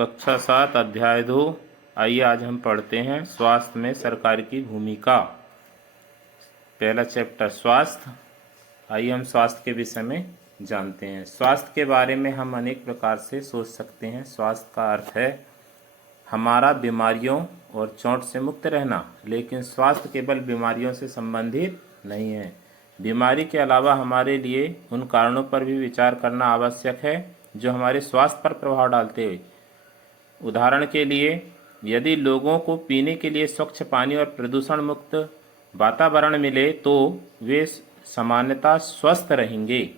कक्षा 7 अध्याय 2। आइए आज हम पढ़ते हैं स्वास्थ्य में सरकार की भूमिका। पहला चैप्टर स्वास्थ्य। आइए हम स्वास्थ्य के विषय में जानते हैं। स्वास्थ्य के बारे में हम अनेक प्रकार से सोच सकते हैं। स्वास्थ्य का अर्थ है हमारा बीमारियों और चोट से मुक्त रहना, लेकिन स्वास्थ्य केवल बीमारियों से संबंधित नहीं है। बीमारी के अलावा हमारे लिए उन कारणों पर भी विचार करना आवश्यक है जो हमारे स्वास्थ्य पर प्रभाव डालते हैं। उदाहरण के लिए, यदि लोगों को पीने के लिए स्वच्छ पानी और प्रदूषण मुक्त वातावरण मिले तो वे सामान्यतः स्वस्थ रहेंगे।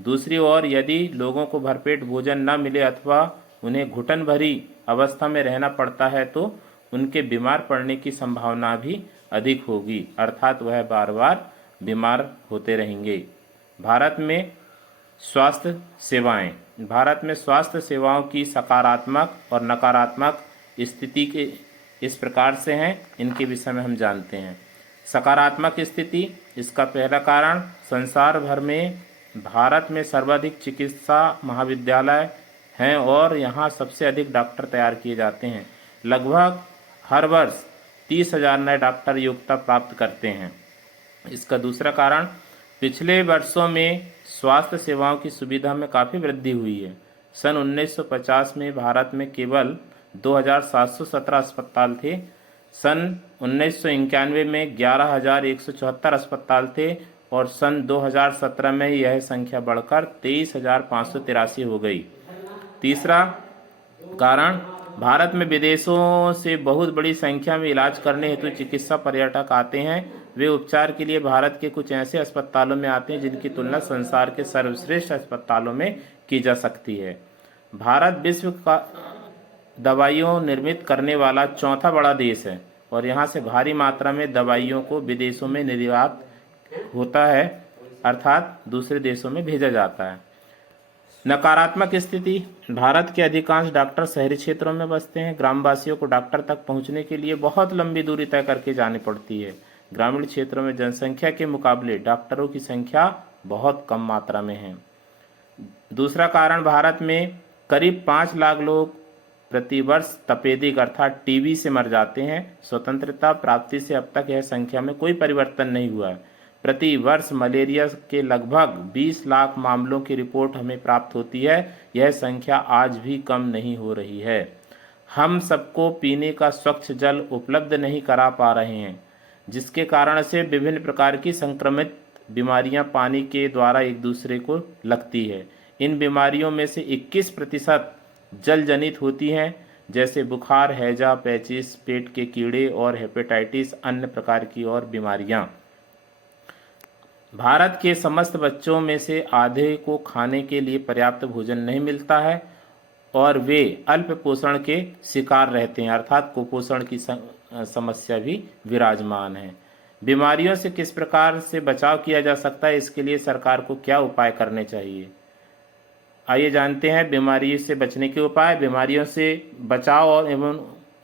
दूसरी ओर, यदि लोगों को भरपेट भोजन न मिले अथवा उन्हें घुटन भरी अवस्था में रहना पड़ता है तो उनके बीमार पड़ने की संभावना भी अधिक होगी, अर्थात वह बार बार बीमार होते रहेंगे। भारत में स्वास्थ्य सेवाओं की सकारात्मक और नकारात्मक स्थिति के इस प्रकार से हैं। इनके विषय में हम जानते हैं। सकारात्मक स्थिति, इसका पहला कारण संसार भर में भारत में सर्वाधिक चिकित्सा महाविद्यालय हैं और यहाँ सबसे अधिक डॉक्टर तैयार किए जाते हैं। लगभग हर वर्ष 30,000 नए डॉक्टर योग्यता प्राप्त करते हैं। इसका दूसरा कारण, पिछले वर्षों में स्वास्थ्य सेवाओं की सुविधा में काफ़ी वृद्धि हुई है। सन 1950 में भारत में केवल 2,717 अस्पताल थे। सन 1991 में 11,174 अस्पताल थे और सन 2017 में यह संख्या बढ़कर 23,583 हो गई। तीसरा कारण, भारत में विदेशों से बहुत बड़ी संख्या में इलाज करने हेतु चिकित्सा पर्यटक आते हैं। वे उपचार के लिए भारत के कुछ ऐसे अस्पतालों में आते हैं जिनकी तुलना संसार के सर्वश्रेष्ठ अस्पतालों में की जा सकती है। भारत विश्व का दवाइयों निर्मित करने वाला चौथा बड़ा देश है और यहाँ से भारी मात्रा में दवाइयों को विदेशों में निर्यात होता है, अर्थात दूसरे देशों में भेजा जाता है। नकारात्मक स्थिति, भारत के अधिकांश डॉक्टर शहरी क्षेत्रों में बसते हैं। ग्रामवासियों को डॉक्टर तक पहुंचने के लिए बहुत लंबी दूरी तय करके जानी पड़ती है। ग्रामीण क्षेत्रों में जनसंख्या के मुकाबले डॉक्टरों की संख्या बहुत कम मात्रा में है। दूसरा कारण, भारत में करीब 5 लाख लोग प्रतिवर्ष तपेदिक अर्थात टीबी से मर जाते हैं। स्वतंत्रता प्राप्ति से अब तक यह संख्या में कोई परिवर्तन नहीं हुआ है। प्रति वर्ष मलेरिया के लगभग 20 लाख मामलों की रिपोर्ट हमें प्राप्त होती है। यह संख्या आज भी कम नहीं हो रही है। हम सबको पीने का स्वच्छ जल उपलब्ध नहीं करा पा रहे हैं, जिसके कारण से विभिन्न प्रकार की संक्रमित बीमारियां पानी के द्वारा एक दूसरे को लगती है। इन बीमारियों में से 21% जल जनित होती हैं, जैसे बुखार, हैजा, पेचिस, पेट के कीड़े और हेपेटाइटिस अन्य प्रकार की और बीमारियां। भारत के समस्त बच्चों में से आधे को खाने के लिए पर्याप्त भोजन नहीं मिलता है और वे अल्प पोषण के शिकार रहते हैं, अर्थात कुपोषण की समस्या भी विराजमान है। बीमारियों से किस प्रकार से बचाव किया जा सकता है, इसके लिए सरकार को क्या उपाय करने चाहिए, आइए जानते हैं। बीमारी से बचने के उपाय। बीमारियों से बचाव और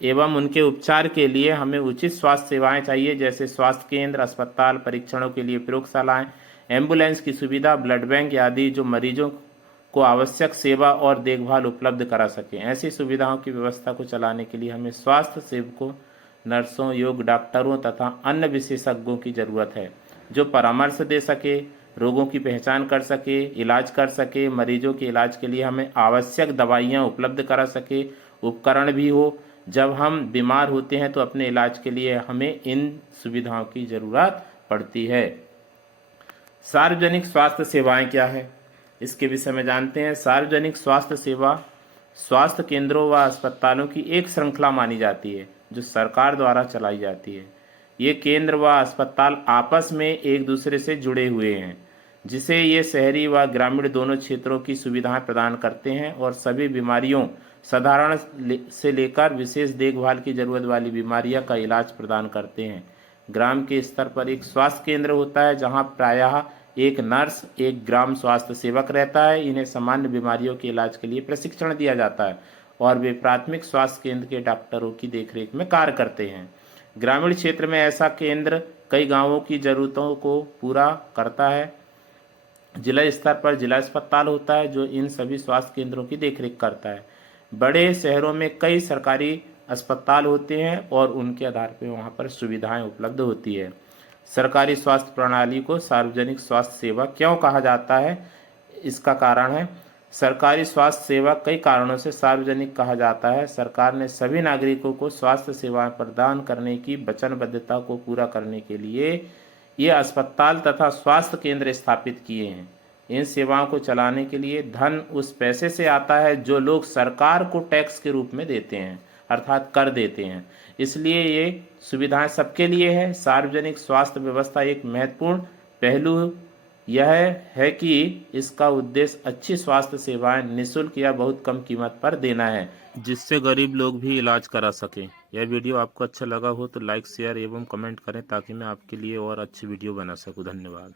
एवं उनके उपचार के लिए हमें उचित स्वास्थ्य सेवाएं चाहिए, जैसे स्वास्थ्य केंद्र, अस्पताल, परीक्षणों के लिए प्रयोगशालाएं, एम्बुलेंस की सुविधा, ब्लड बैंक आदि जो मरीजों को आवश्यक सेवा और देखभाल उपलब्ध करा सकें। ऐसी सुविधाओं की व्यवस्था को चलाने के लिए हमें स्वास्थ्य सेवकों, नर्सों, योग्य डॉक्टरों तथा अन्य विशेषज्ञों की जरूरत है जो परामर्श दे सके, रोगों की पहचान कर सके, इलाज कर सके। मरीजों के इलाज के लिए हमें आवश्यक दवाइयाँ उपलब्ध करा सके, उपकरण भी हो। जब हम बीमार होते हैं तो अपने इलाज के लिए हमें इन सुविधाओं की ज़रूरत पड़ती है। सार्वजनिक स्वास्थ्य सेवाएं क्या है, इसके विषय में जानते हैं। सार्वजनिक स्वास्थ्य सेवा स्वास्थ्य केंद्रों व अस्पतालों की एक श्रृंखला मानी जाती है जो सरकार द्वारा चलाई जाती है। ये केंद्र व अस्पताल आपस में एक दूसरे से जुड़े हुए हैं, जिसे ये शहरी व ग्रामीण दोनों क्षेत्रों की सुविधाएं प्रदान करते हैं और सभी बीमारियों, साधारण से लेकर विशेष देखभाल की जरूरत वाली बीमारियां का इलाज प्रदान करते हैं। ग्राम के स्तर पर एक स्वास्थ्य केंद्र होता है जहां प्रायः एक नर्स, एक ग्राम स्वास्थ्य सेवक रहता है। इन्हें सामान्य बीमारियों के इलाज के लिए प्रशिक्षण दिया जाता है और वे प्राथमिक स्वास्थ्य केंद्र के डॉक्टरों की देखरेख में कार्य करते हैं। ग्रामीण क्षेत्र में ऐसा केंद्र कई गांवों की जरूरतों को पूरा करता है। जिला स्तर पर जिला अस्पताल होता है जो इन सभी स्वास्थ्य केंद्रों की देखरेख करता है। बड़े शहरों में कई सरकारी अस्पताल होते हैं और उनके आधार पर वहाँ पर सुविधाएं उपलब्ध होती है। सरकारी स्वास्थ्य प्रणाली को सार्वजनिक स्वास्थ्य सेवा क्यों कहा जाता है? इसका कारण है, सरकारी स्वास्थ्य सेवा कई कारणों से सार्वजनिक कहा जाता है। सरकार ने सभी नागरिकों को स्वास्थ्य सेवाएं प्रदान करने की वचनबद्धता को पूरा करने के लिए ये अस्पताल तथा स्वास्थ्य केंद्र स्थापित किए हैं। इन सेवाओं को चलाने के लिए धन उस पैसे से आता है जो लोग सरकार को टैक्स के रूप में देते हैं, अर्थात कर देते हैं। इसलिए ये सुविधाएं सबके लिए है। सार्वजनिक स्वास्थ्य व्यवस्था एक महत्वपूर्ण पहलू यह है कि इसका उद्देश्य अच्छी स्वास्थ्य सेवाएं निःशुल्क या बहुत कम कीमत पर देना है, जिससे गरीब लोग भी इलाज करा सकें। यह वीडियो आपको अच्छा लगा हो तो लाइक, शेयर एवं कमेंट करें ताकि मैं आपके लिए और अच्छी वीडियो बना सकूं। धन्यवाद।